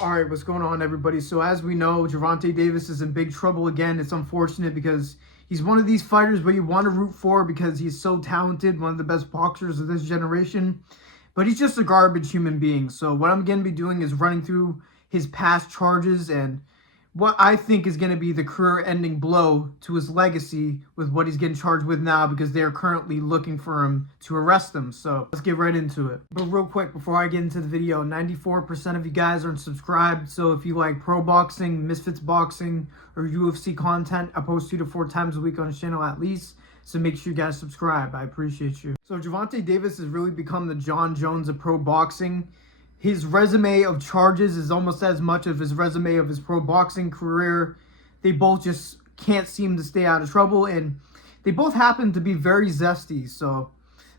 All right, what's going on, everybody? So as we know, Gervonta Davis is in big trouble again. It's unfortunate because he's one of these fighters where you want to root for because he's so talented, one of the best boxers of this generation. But he's just a garbage human being. So what I'm going to be doing is running through his past charges and what I think is going to be the career-ending blow to his legacy with what he's getting charged with now, because they're currently looking for him to arrest him. So let's get right into it. But real quick, before I get into the video, 94% of you guys aren't subscribed. So if you like pro boxing, Misfits boxing, or UFC content, I post 2 to 4 times a week on the channel at least. So make sure you guys subscribe. I appreciate you. So Gervonta Davis has really become the John Jones of pro boxing. His resume of charges is almost as much of his resume of his pro boxing career. They both just can't seem to stay out of trouble, and they both happen to be very zesty. So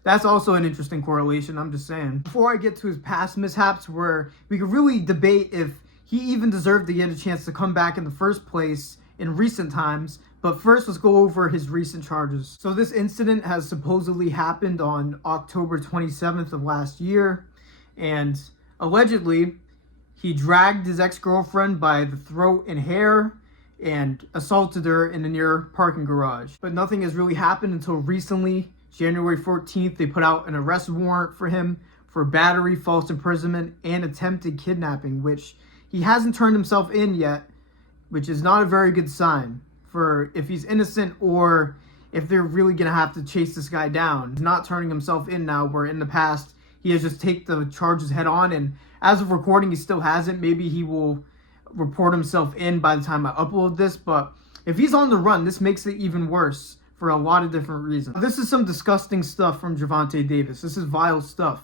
that's also an interesting correlation, I'm just saying. Before I get to his past mishaps, where we could really debate if he even deserved to get a chance to come back in the first place in recent times. But first, let's go over his recent charges. So this incident has supposedly happened on October 27th of last year, and allegedly, he dragged his ex-girlfriend by the throat and hair and assaulted her in a near parking garage. But nothing has really happened until recently. January 14th, they put out an arrest warrant for him for battery, false imprisonment, and attempted kidnapping, which he hasn't turned himself in yet, which is not a very good sign for if he's innocent or if they're really going to have to chase this guy down. He's not turning himself in now, where in the past, he has just taken the charges head on, and as of recording, he still hasn't. Maybe he will report himself in by the time I upload this, but if he's on the run, this makes it even worse for a lot of different reasons. This is some disgusting stuff from Gervonta Davis. This is vile stuff.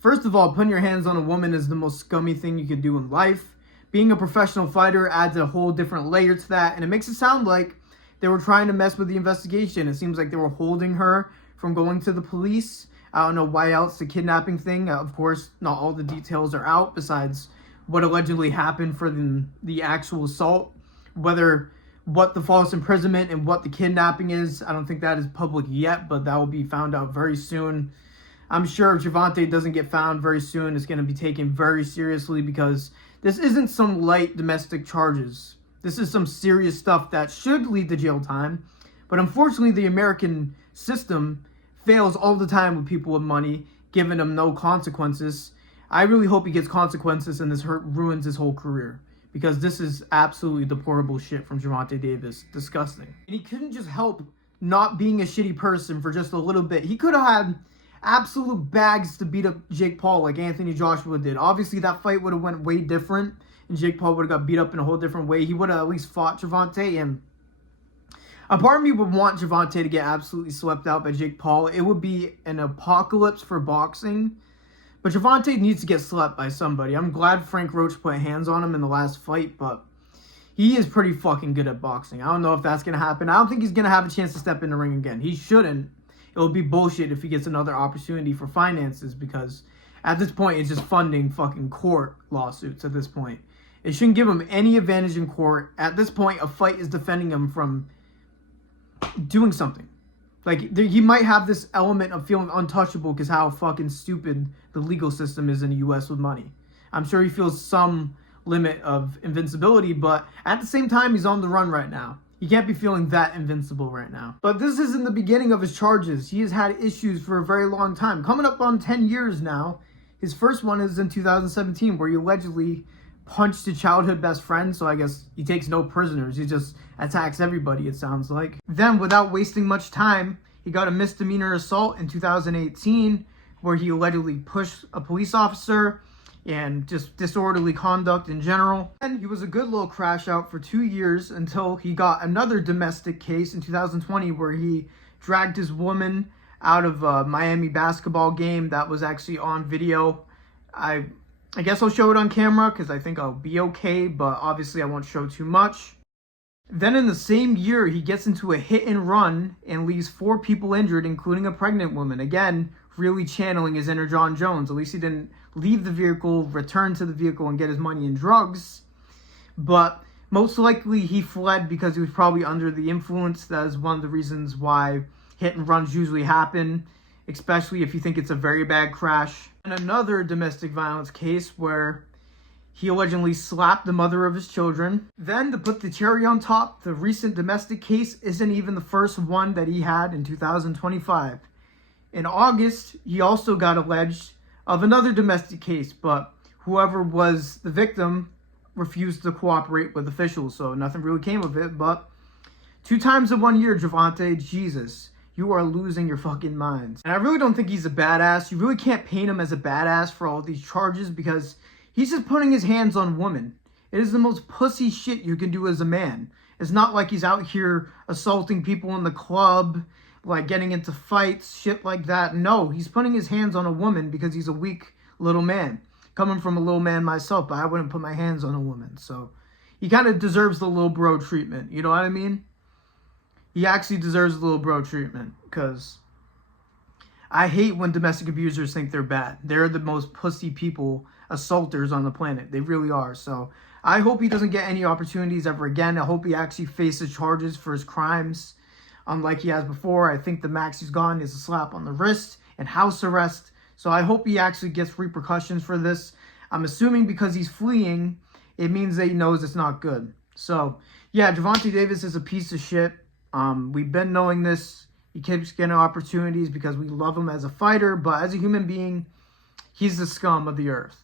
First of all, putting your hands on a woman is the most scummy thing you could do in life. Being a professional fighter adds a whole different layer to that, and it makes it sound like they were trying to mess with the investigation. It seems like they were holding her from going to the police. I don't know why else the kidnapping thing. Of course, not all the details are out besides what allegedly happened for the actual assault. What the false imprisonment and what the kidnapping is, I don't think that is public yet, but that will be found out very soon. I'm sure if Gervonta doesn't get found very soon, it's going to be taken very seriously, because this isn't some light domestic charges. This is some serious stuff that should lead to jail time. But unfortunately, the American system fails all the time with people with money, giving them no consequences. I really hope he gets consequences and this ruins his whole career, because this is absolutely deplorable shit from Gervonta Davis. Disgusting. And he couldn't just help not being a shitty person for just a little bit. He could have had absolute bags to beat up Jake Paul like Anthony Joshua did. Obviously, that fight would have went way different, and Jake Paul would have got beat up in a whole different way. He would have at least fought Gervonta, and a part of me would want Gervonta to get absolutely swept out by Jake Paul. It would be an apocalypse for boxing. But Gervonta needs to get slept by somebody. I'm glad Frank Roach put hands on him in the last fight, but he is pretty fucking good at boxing. I don't know if that's going to happen. I don't think he's going to have a chance to step in the ring again. He shouldn't. It would be bullshit if he gets another opportunity for finances, because at this point, it's just funding fucking court lawsuits at this point. It shouldn't give him any advantage in court. At this point, a fight is defending him from doing something. Like, he might have this element of feeling untouchable because how fucking stupid the legal system is in the U.S. with money. I'm sure he feels some limit of invincibility, but at the same time, he's on the run right now. He can't be feeling that invincible right now. But this isn't the beginning of his charges. He has had issues for a very long time. Coming up on 10 years now. His first one is in 2017, where he allegedly punched a childhood best friend, so I guess he takes no prisoners. He just attacks everybody, it sounds like. Then, without wasting much time, he got a misdemeanor assault in 2018, where he allegedly pushed a police officer and just disorderly conduct in general. And he was a good little crash out for 2 years until he got another domestic case in 2020, where he dragged his woman out of a Miami basketball game that was actually on video. I guess I'll show it on camera because I think I'll be okay, but obviously I won't show too much. Then in the same year, he gets into a hit and run and leaves 4 people injured, including a pregnant woman. Again, really channeling his inner John Jones. At least he didn't leave the vehicle, return to the vehicle, and get his money in drugs. But most likely he fled because he was probably under the influence. That is one of the reasons why hit and runs usually happen, especially if you think it's a very bad crash. And another domestic violence case where He allegedly slapped the mother of his children. Then, to put the cherry on top, the recent domestic case isn't even the first one that he had in 2025. In August, he also got alleged of another domestic case, but whoever was the victim refused to cooperate with officials, so nothing really came of it. But 2 times in 1 year, Gervonta, Jesus, you are losing your fucking minds. And I really don't think he's a badass. You really can't paint him as a badass for all these charges because he's just putting his hands on women. It is the most pussy shit you can do as a man. It's not like he's out here assaulting people in the club, like getting into fights, shit like that. No, he's putting his hands on a woman because he's a weak little man. Coming from a little man myself, but I wouldn't put my hands on a woman. So he kind of deserves the little bro treatment. You know what I mean? He actually deserves the little bro treatment because I hate when domestic abusers think they're bad. They're the most pussy people, assaulters on the planet. They really are. So I hope he doesn't get any opportunities ever again. I hope he actually faces charges for his crimes, unlike he has before. I think the max he's gotten is a slap on the wrist and house arrest. So I hope he actually gets repercussions for this. I'm assuming because he's fleeing, it means that he knows it's not good. So yeah, Gervonta Davis is a piece of shit. We've been knowing this. He keeps getting opportunities because we love him as a fighter, but as a human being, he's the scum of the earth.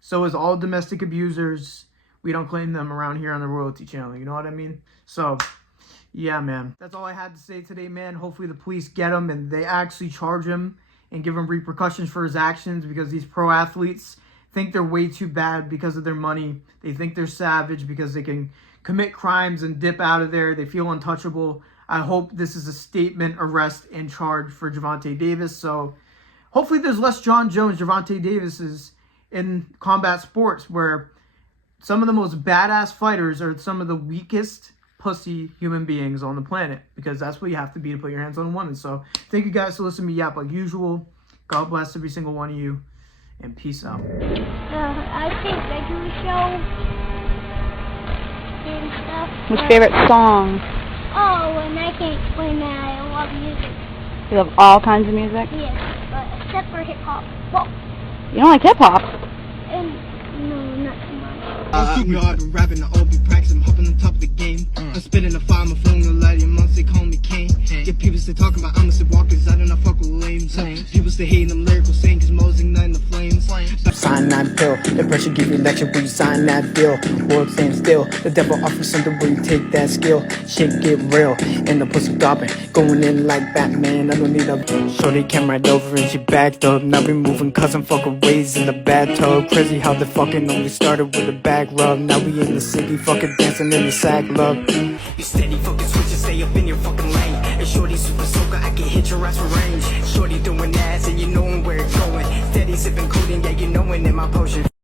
So is all domestic abusers. We don't claim them around here on the Royalty Channel. You know what I mean? So yeah, man. That's all I had to say today, man. Hopefully the police get him and they actually charge him and give him repercussions for his actions, because these pro athletes think they're way too bad because of their money. They think they're savage because they can commit crimes and dip out of there. They feel untouchable. I hope this is a statement arrest and charge for Gervonta Davis. So hopefully there's less John Jones, Gervonta Davises in combat sports, where some of the most badass fighters are some of the weakest pussy human beings on the planet, because that's what you have to be to put your hands on a woman. So thank you guys for listening to me yap like usual. God bless every single one of you, and peace out. I think they do a show and stuff. What's your favorite song? Oh, and I can't explain that. I love music. You love all kinds of music? Yes, but except for hip hop. Well, You don't like hip hop? and no, not too much. You know I've been rapping, I all be practicing, I'm hopping on top of the game. I'm spitting the fire, my phone, no light, amongst they call me Kane. Get people still talking about I'm a walkers, I do not fuck with lames. People still hating them lyrical saying, cause Mo's igniting the flames. Sign that pill, the pressure give you lecture when you sign that deal. World stand still, the devil offers something where you take that skill. Shit get real, and the pussy dropping, going in like Batman. I don't need a shorty came right over and she backed up. Now we moving cause I'm fucking raised in the bathtub. Crazy how the fucking only started with a back rub. Now we in the city fucking dancing in the sack love. You steady fucking switching, stay up in your fucking lane. And shorty super soaker, I can hit your ass for range. Shorty doing ass and you knowing where it's going. Steady sipping codeine, yeah, you knowing in my potion.